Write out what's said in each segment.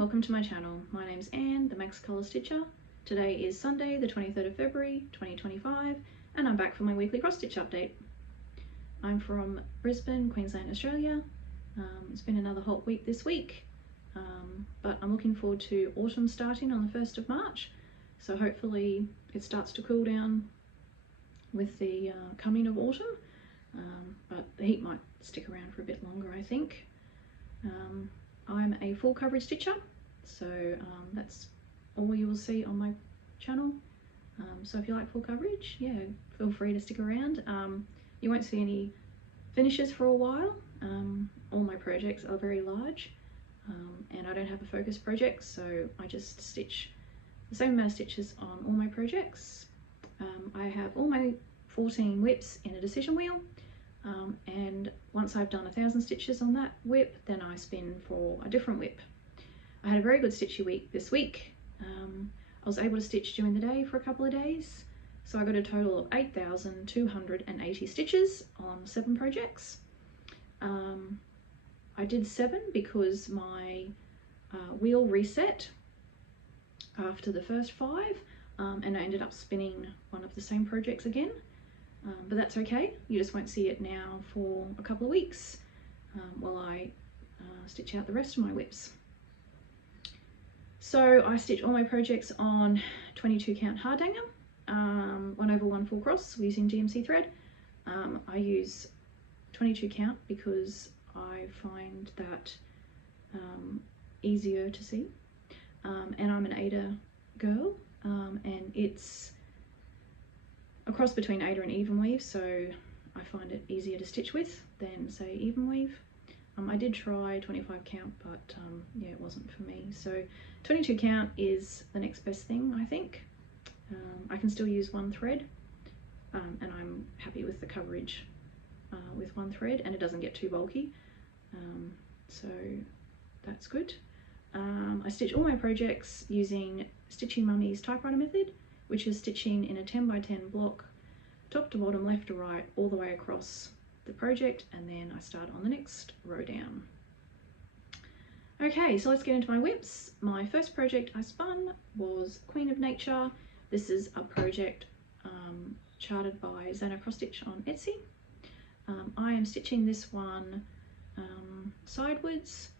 welcome to my channel. My name's Anne, the Max Colour Stitcher. Today is Sunday the 23rd of February 2025 and I'm back for my weekly cross stitch update. I'm from Brisbane, Queensland, Australia. It's been another hot week this week, but I'm looking forward to autumn starting on the 1st of March, so hopefully it starts to cool down with the coming of autumn, but the heat might stick around for a bit longer, I think. I'm a full coverage stitcher, so that's all you will see on my channel. So if you like full coverage, yeah, feel free to stick around. You won't see any finishes for a while. All my projects are very large, and I don't have a focus project, so I just stitch the same amount of stitches on all my projects. I have all my 14 whips in a decision wheel. And once I've done 1,000 stitches on that whip, then I spin for a different whip. I had a very good stitchy week this week. I was able to stitch during the day for a couple of days, so I got a total of 8,280 stitches on 7 projects. I did 7 because my wheel reset after the first 5, and I ended up spinning one of the same projects again. But that's okay, you just won't see it now for a couple of weeks while I stitch out the rest of my whips. So I stitch all my projects on 22 count hardanger, 1/1 full cross using DMC thread. I use 22 count because I find that easier to see, and I'm an Ada girl, and it's a cross between Ada and even weave, so I find it easier to stitch with than say even weave. I did try 25 count, but yeah, it wasn't for me. So 22 count is the next best thing, I think. I can still use one thread, and I'm happy with the coverage with one thread, and it doesn't get too bulky, so that's good. I stitch all my projects using Stitching Mummy's typewriter method, which is stitching in a 10 by 10 block, top to bottom, left to right, all the way across the project, and then I start on the next row down. Okay, so let's get into my whips. My first project I spun was Queen of Nature. This is a project charted by Zanna cross stitch on Etsy. I am stitching this one sidewards,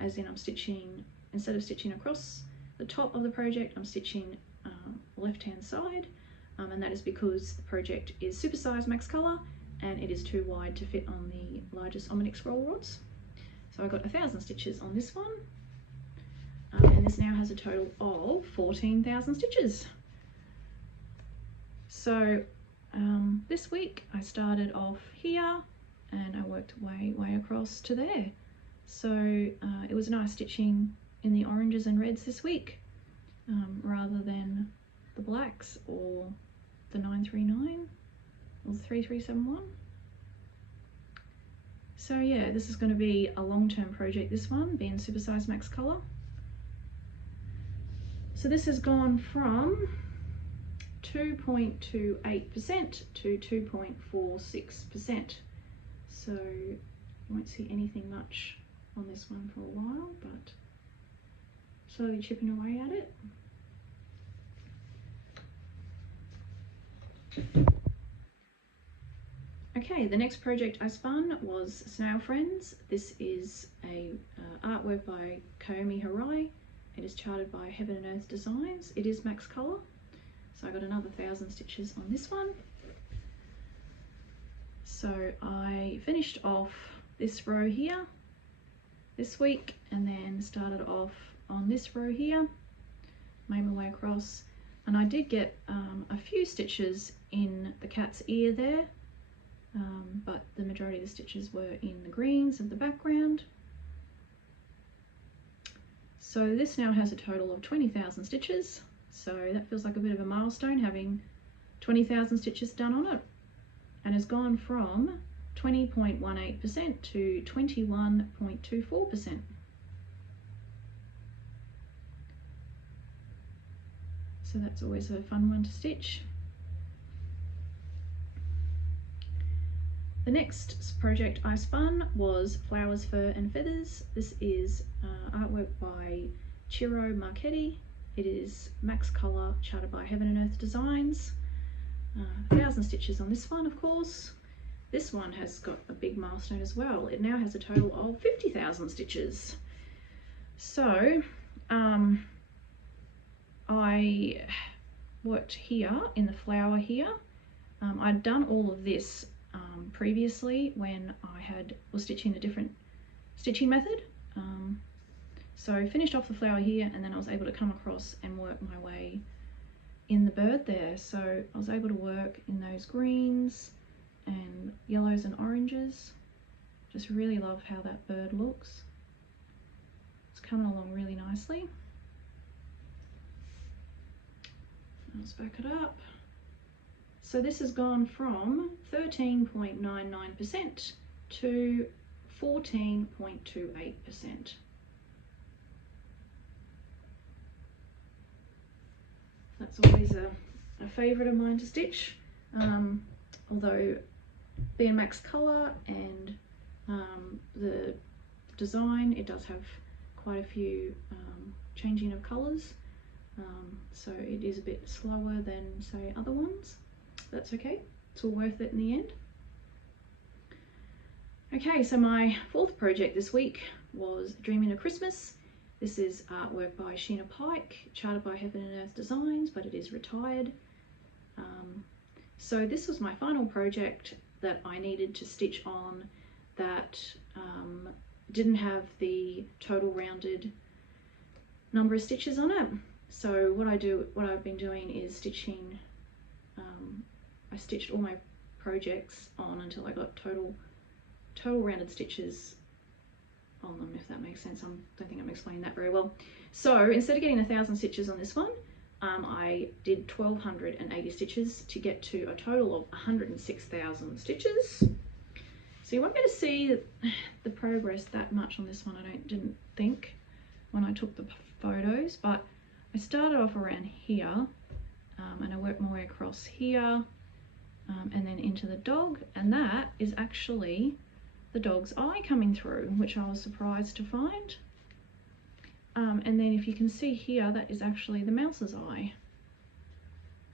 as in I'm stitching, instead of stitching across the top of the project, I'm stitching left hand side, and that is because the project is supersized max color and it is too wide to fit on the largest Omnic scroll rods. So I got 1,000 stitches on this one, and this now has a total of 14,000 stitches. So this week I started off here and I worked way across to there. So it was nice stitching in the oranges and reds this week, rather than the blacks or the 939 or the 3371. So yeah, this is going to be a long-term project, this one being supersized max color. So this has gone from 2.28% to 2.46%, so you won't see anything much on this one for a while, but slowly chipping away at it. Okay, the next project I spun was Snail Friends. This is a artwork by Kayomi Harai. It is charted by Heaven and Earth Designs. It is max color, so I got another 1,000 stitches on this one. So I finished off this row here this week, and then started off on this row here, made my way across, and I did get a few stitches in the cat's ear there, but the majority of the stitches were in the greens of the background. So this now has a total of 20,000 stitches, so that feels like a bit of a milestone, having 20,000 stitches done on it, and has gone from 20.18% to 21.24%. So that's always a fun one to stitch. The next project I spun was Flowers, Fur and Feathers. This is artwork by Ciro Marchetti. It is max colour, charted by Heaven and Earth Designs. 1,000 stitches on this one, of course. This one has got a big milestone as well. It now has a total of 50,000 stitches. So I worked here in the flower here. I'd done all of this previously when I was stitching a different stitching method. So I finished off the flower here, and then I was able to come across and work my way in the bird there. So I was able to work in those greens and yellows and oranges. Just really love how that bird looks. It's coming along really nicely. Let's back it up. So this has gone from 13.99% to 14.28%. That's always a favourite of mine to stitch, although being max colour and the design, it does have quite a few changing of colours, so it is a bit slower than say other ones. That's okay, it's all worth it in the end. Okay, so my fourth project this week was Dreaming of Christmas. This is artwork by Sheena Pike, charted by Heaven and Earth Designs, but it is retired. So this was my final project that I needed to stitch on that didn't have the total rounded number of stitches on it. So what I've been doing is stitching, I stitched all my projects on until I got total rounded stitches on them, if that makes sense. I don't think I'm explaining that very well. So instead of getting 1,000 stitches on this one, I did 1,280 stitches to get to a total of 106,000 stitches. So you won't be able to see the progress that much on this one, I didn't think, when I took the photos, but I started off around here, and I worked my way across here, and then into the dog, and that is actually the dog's eye coming through, which I was surprised to find. And then if you can see here, that is actually the mouse's eye.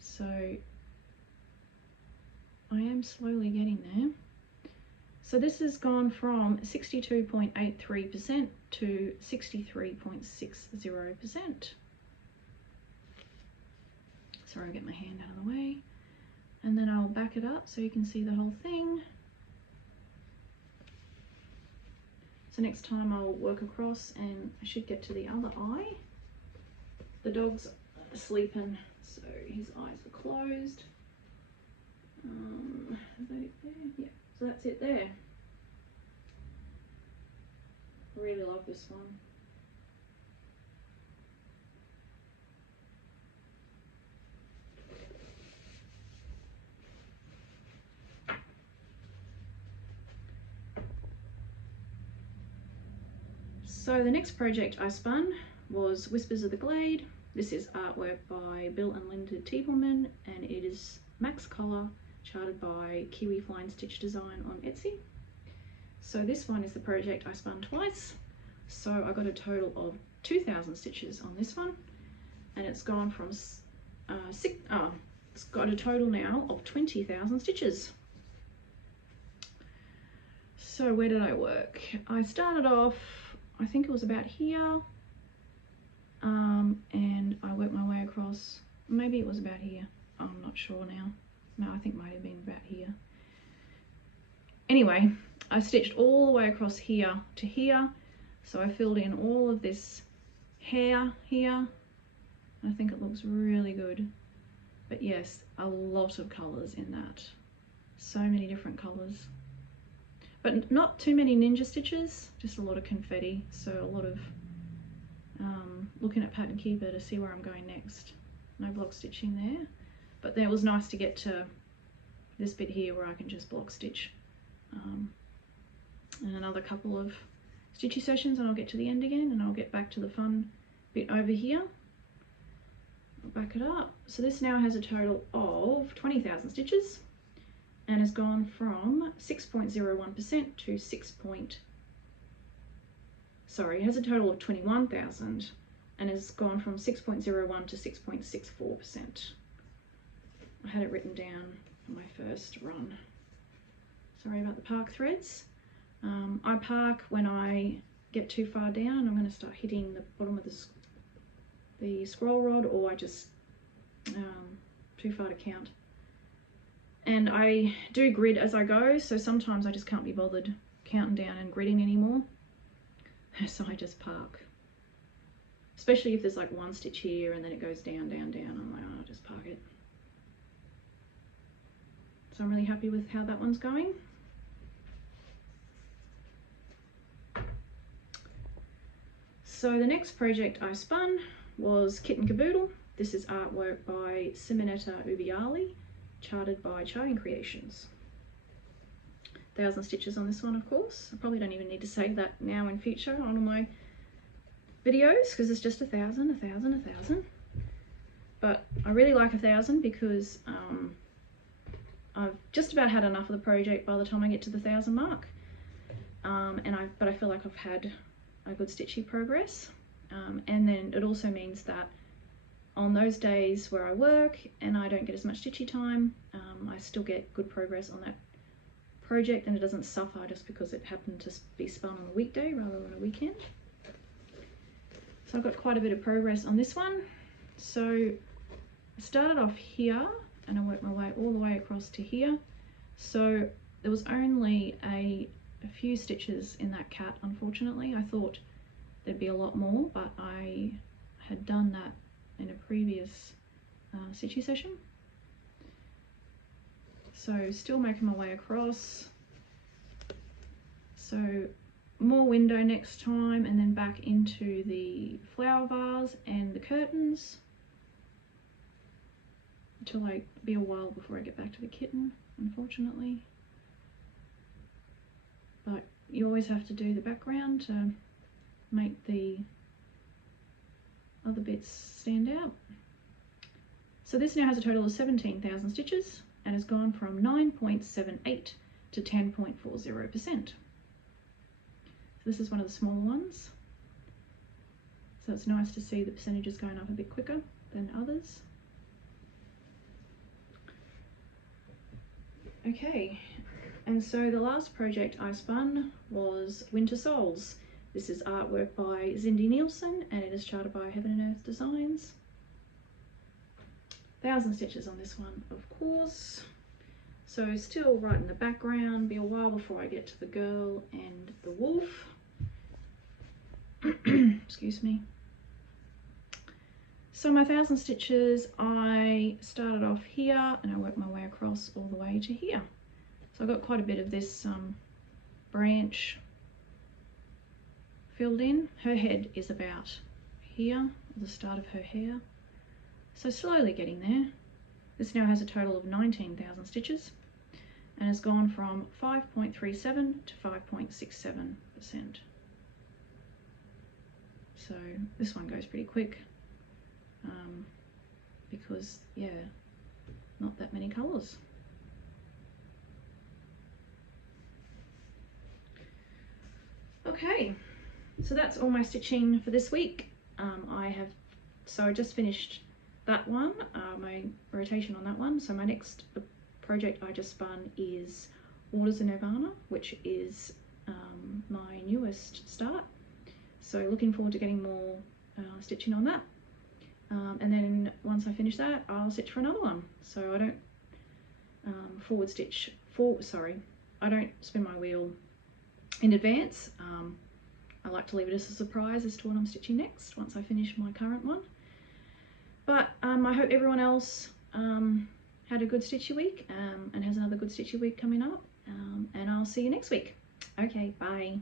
So I am slowly getting there. So this has gone from 62.83% to 63.60%. Sorry, I'll get my hand out of the way. And then I'll back it up so you can see the whole thing. So next time I'll work across and I should get to the other eye. The dog's sleeping, so his eyes are closed. Is that it there? Yeah, so that's it there. I really love this one. So the next project I spun was Whispers of the Glade. This is artwork by Bill and Linda Tiepelman, and it is max colour, charted by Kiwi Flying Stitch Design on Etsy. So this one is the project I spun twice. So I got a total of 2,000 stitches on this one, and it's gone from it's got a total now of 20,000 stitches. So where did I work? I started off, I think it was about here, and I worked my way across, maybe it was about here, I'm not sure now. No, I think it might have been about here. Anyway, I stitched all the way across here to here, so I filled in all of this hair here. I think it looks really good. But yes, a lot of colours in that. So many different colours. But not too many ninja stitches, just a lot of confetti, so a lot of looking at Pattern Keeper to see where I'm going next. No block stitching there, but then it was nice to get to this bit here where I can just block stitch. And another couple of stitchy sessions and I'll get to the end again, and I'll get back to the fun bit over here. I'll back it up. So this now has a total of 20,000 stitches. and has gone from 6.01% to it has a total of 21,000 and has gone from 6.01 to 6.64%. I had it written down for my first run. Sorry about the park threads. I park when I get too far down. I'm going to start hitting the bottom of the scroll rod, or I just too far to count. And I do grid as I go, so sometimes I just can't be bothered counting down and gridding anymore. So I just park. Especially if there's like one stitch here and then it goes down, down, down. I'm like, oh, I'll just park it. So I'm really happy with how that one's going. So the next project I spun was Kitten Kaboodle. This is artwork by Simonetta Ubbiali, charted by Charting Creations. 1,000 stitches on this one, of course. I probably don't even need to say that now in future on all my videos, because it's just 1,000, 1,000, 1,000. But I really like 1,000 because I've just about had enough of the project by the time I get to the 1,000 mark. But I feel like I've had a good stitchy progress. And then it also means that on those days where I work and I don't get as much stitchy time, I still get good progress on that project, and it doesn't suffer just because it happened to be spun on a weekday rather than a weekend. So I've got quite a bit of progress on this one. So I started off here and I worked my way all the way across to here. So there was only a few stitches in that cat, unfortunately. I thought there'd be a lot more, but I had done that in a previous stitchy session. So still making my way across. So more window next time, and then back into the flower vase and the curtains. Until be a while before I get back to the kitten, unfortunately. But you always have to do the background to make the other bits stand out. So this now has a total of 17,000 stitches and has gone from 9.78 to 10.40%. So this is one of the smaller ones. So it's nice to see the percentages going up a bit quicker than others. Okay, and so the last project I spun was Winter Souls. This is artwork by Zindy Nielsen and it is charted by Heaven and Earth Designs. 1,000 stitches on this one, of course. So still right in the background, be a while before I get to the girl and the wolf. Excuse me. So my 1,000 stitches, I started off here and I worked my way across all the way to here. So I got quite a bit of this branch filled in. Her head is about here, the start of her hair. So slowly getting there. This now has a total of 19,000 stitches and has gone from 5.37 to 5.67%. So this one goes pretty quick because, yeah, not that many colours. Okay, so that's all my stitching for this week. I just finished that one, my rotation on that one. So my next project I just spun is Waters of Nirvana, which is my newest start. So looking forward to getting more stitching on that. And then once I finish that, I'll stitch for another one. So I don't I don't spin my wheel in advance. I like to leave it as a surprise as to what I'm stitching next once I finish my current one. But I hope everyone else had a good stitchy week and has another good stitchy week coming up. And I'll see you next week. Okay, bye.